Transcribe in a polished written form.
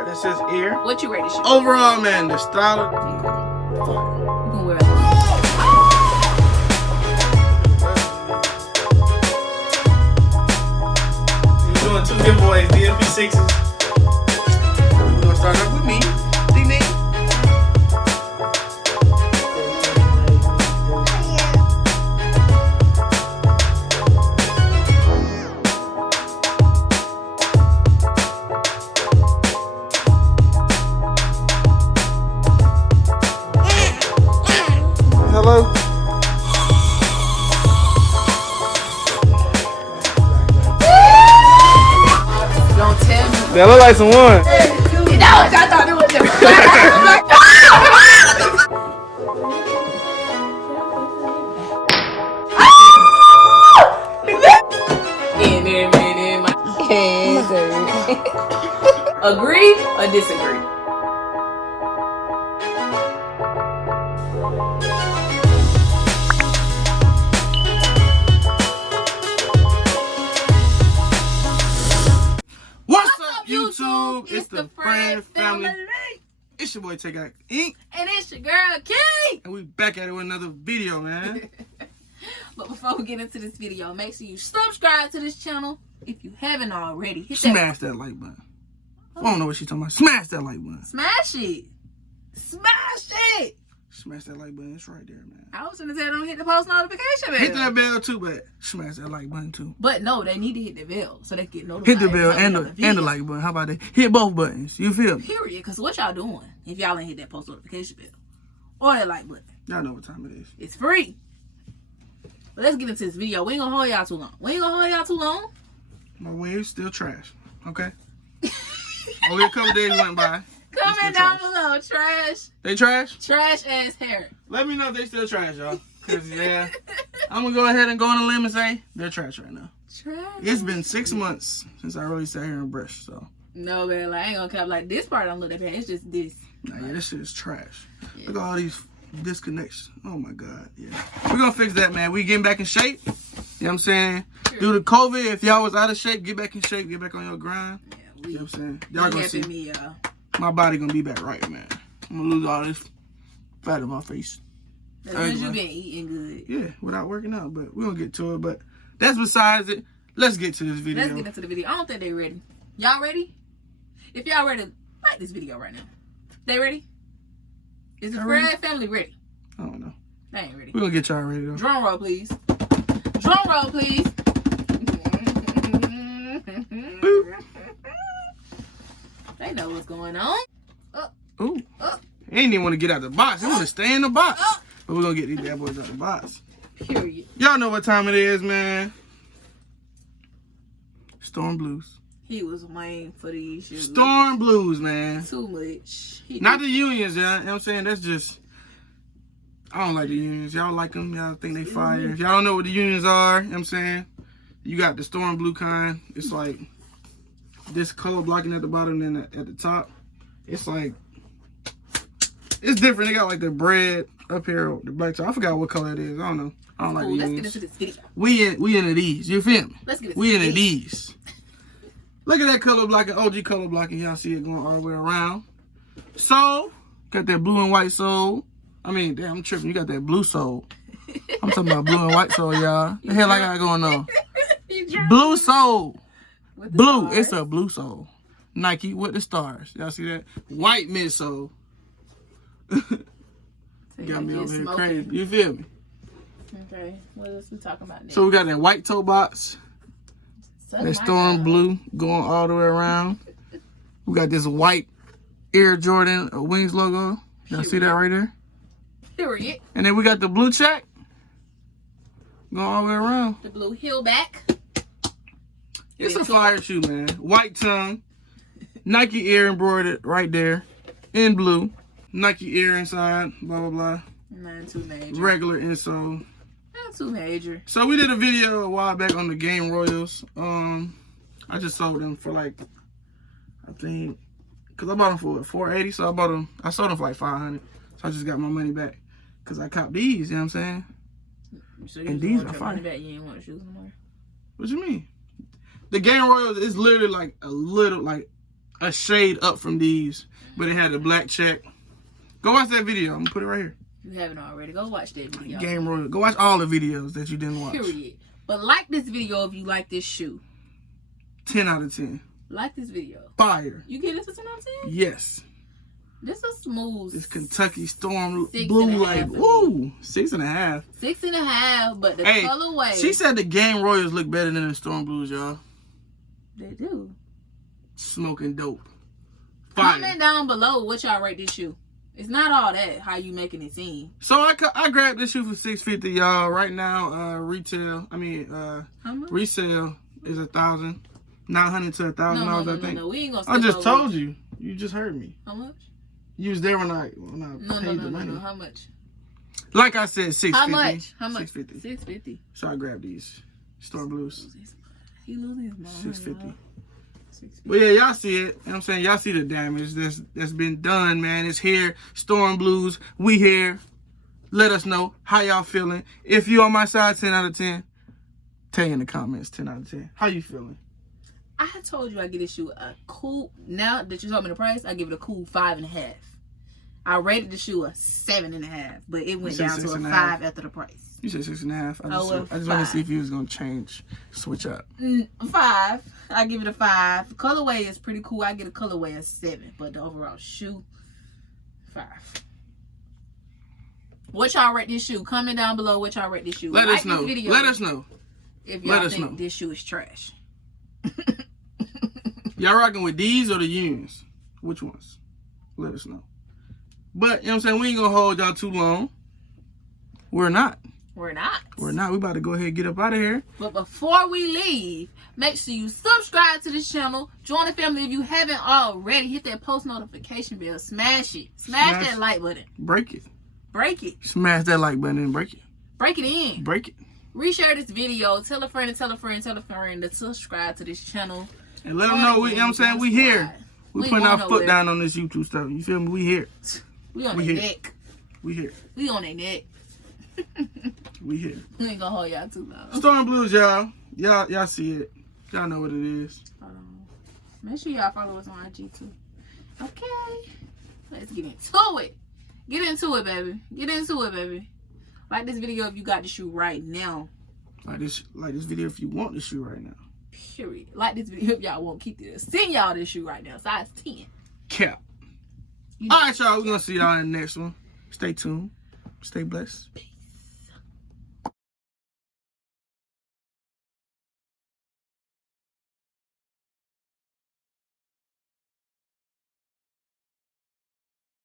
part that says ear. What you ready to shoot? Overall, man, the style of... You can wear it. You're doing 2 giveaways, DMP6s. We're gonna start off with me. Ding ding. Hello. Don't tell me. That look like some one. You know what I thought it was them. Agree or disagree? What's up, YouTube? It's the Friend Family. It's your boy Take Out Inc. And it's your girl, Key. And we back at it with another video, man. But before we get into this video, make sure you subscribe to this channel if you haven't already. Hit Smash that like button. I don't know what she's talking about. Smash that like button. Smash it. Smash it. Smash that like button. It's right there, man. I was gonna say don't hit the post notification bell. Hit that bell too, but smash that like button too. But no, they need to hit the bell so they get notified. Hit the bell and the like button. How about that? Hit both buttons. You feel me? Period. Because what y'all doing if y'all ain't hit that post notification bell or that like button? Y'all know what time it is. It's free. But let's get into this video. We ain't gonna hold y'all too long. My wave's still trash. Okay. Only a couple days went by. Comment down below. Trash. They trash? Trash ass hair. Let me know if they still trash, y'all. Cause yeah, I'm gonna go ahead and go on a limb and say they're trash right now. Trash. It's been 6 months since I really sat here and brushed, so. No, man, like, I ain't gonna cap like this part. Don't look that bad. It's just this. Nah, yeah, this shit is trash. Yeah. Look at all these disconnections. Oh my god, yeah. We're gonna fix that, man. We getting back in shape. You know what I'm saying? Sure. Due to COVID, if y'all was out of shape, get back in shape. Get back on your grind. Yeah, you know what I'm saying? Y'all gonna see me, y'all. My body gonna be back right, man. I'm gonna lose all this fat in my face. Because you been eating good. Yeah, without working out, but we're gonna get to it. But that's besides it. Let's get to this video. Let's get into the video. I don't think they ready. Y'all ready? If y'all ready, like this video right now. They ready? Is the Friend Family ready? I don't know. They ain't ready. We're gonna get y'all ready though. Drum roll, please. Drum roll, please. They know what's going on. Ooh. They ain't even want to get out the box. They want to stay in the box. But we're gonna get these bad boys out the box. Period. Y'all know what time it is, man. Storm Blues. He was waiting for these shoes. Storm Blues, man. Too much. Not the unions, y'all. You know what I'm saying? That's just... I don't like the unions. Y'all like them. Y'all think they fire. If y'all don't know what the unions are, you know what I'm saying? You got the Storm Blue kind. It's like this color blocking at the bottom and at the top. It's like... It's different. They got like the bread up here, the black top. I forgot what color it is. I don't know. I don't like the unions. Let's get into this video. We into these. You feel me? Let's get into we into these. Look at that color blocking, OG color blocking. Y'all see it going all the way around. Sole, got that blue and white sole. I mean, damn, I'm tripping. You got that blue sole. I'm talking about blue and white sole, y'all. The hell I got going on? Blue sole. Blue. Stars. It's a blue sole. Nike with the stars. Y'all see that? White midsole. Got me over here crazy. You feel me? Okay. What else we talking about next? So we got that white toe box. That Storm Blue going all the way around. We got this white Air Jordan Wings logo. Y'all see that right there? Period. And then we got the blue check going all the way around. The blue heel back. It's a fire shoe, man. White tongue. Nike Air embroidered right there in blue. Nike Air inside. Blah, blah, blah. Not too major. Regular insole. Not too major. So we did a video a while back on the Game Royals. I just sold them for like, I think, cause I bought them for what, $480. So I sold them for like $500. So I just got my money back, cause I copped these. You know what I'm saying? So and these are fine. You ain't want the shoes anymore. What you mean? The Game Royals is literally like a little, like a shade up from these, but it had a black check. Go watch that video. I'm gonna put it right here. If you haven't already, go watch that video. Game Royal. Go watch all the videos that you didn't watch. Period. But like this video if you like this shoe. 10 out of 10. Like this video. Fire. You get this a 10 out of 10? Yes. This is smooth. This Kentucky Storm 6.5 blue, like, for me. woo, 6.5. 6.5, but the colorway. She said the Game Royals look better than the Storm Blues, y'all. They do. Smoking dope. Fire. Comment down below what y'all rate this shoe. It's not all that, how you making it seem. So I grabbed this shoe for $650, y'all. Right now, resale is $1,900 to $1,000, I think. No, we ain't gonna I just told you. You just heard me. How much? You was there when I paid the money. No. How much? Like I said, $650. How much? $650. $650. So I grabbed these Storm Blues. He losing his mind. $650. But yeah, y'all see it. You know what I'm saying? Y'all see the damage that's been done, man. It's here. Storm Blues. We here. Let us know how y'all feeling. If you on my side, 10 out of 10. Tell you in the comments, 10 out of 10. How you feeling? I had told you I give this shoe a cool, now that you told me the price, I give it a cool 5.5. I rated the shoe a 7.5, but it went down to a 5 after the price. You said 6.5. I just want to 5. see if you was going to change, switch up. 5. I give it a 5. The colorway is pretty cool. I get a colorway of 7, but the overall shoe, 5. What y'all rate this shoe? Comment down below what y'all rate this shoe. Let us know. Let us know. If y'all think this shoe is trash. Y'all rocking with these or the unions? Which ones? Let us know. But, you know what I'm saying? We ain't going to hold y'all too long. We're not. We're not. We're not. We about to go ahead and get up out of here. But before we leave, make sure you subscribe to this channel. Join the family if you haven't already. Hit that post notification bell. Smash it. Smash that like button. Break it. Break it. Smash that like button and break it. Break it in. Break it. Reshare this video. Tell a friend and tell a friend, tell a friend to subscribe to this channel. And let them know, you know what I'm saying? We here. We putting our foot down on this YouTube stuff. You feel me? We here. We on their neck. We here. We on their neck. We here. We ain't gonna hold y'all too long. Storm Blues, y'all. Y'all see it. Y'all know what it is. Make sure y'all follow us on IG too. Okay. Let's get into it. Get into it, baby. Get into it, baby. Like this video if you got the shoe right now. Like this video if you want the shoe right now. Period. Like this video if y'all won't keep this. Send y'all this shoe right now. Size 10. Cap. Alright, y'all. We're gonna see y'all in the next one. Stay tuned. Stay blessed.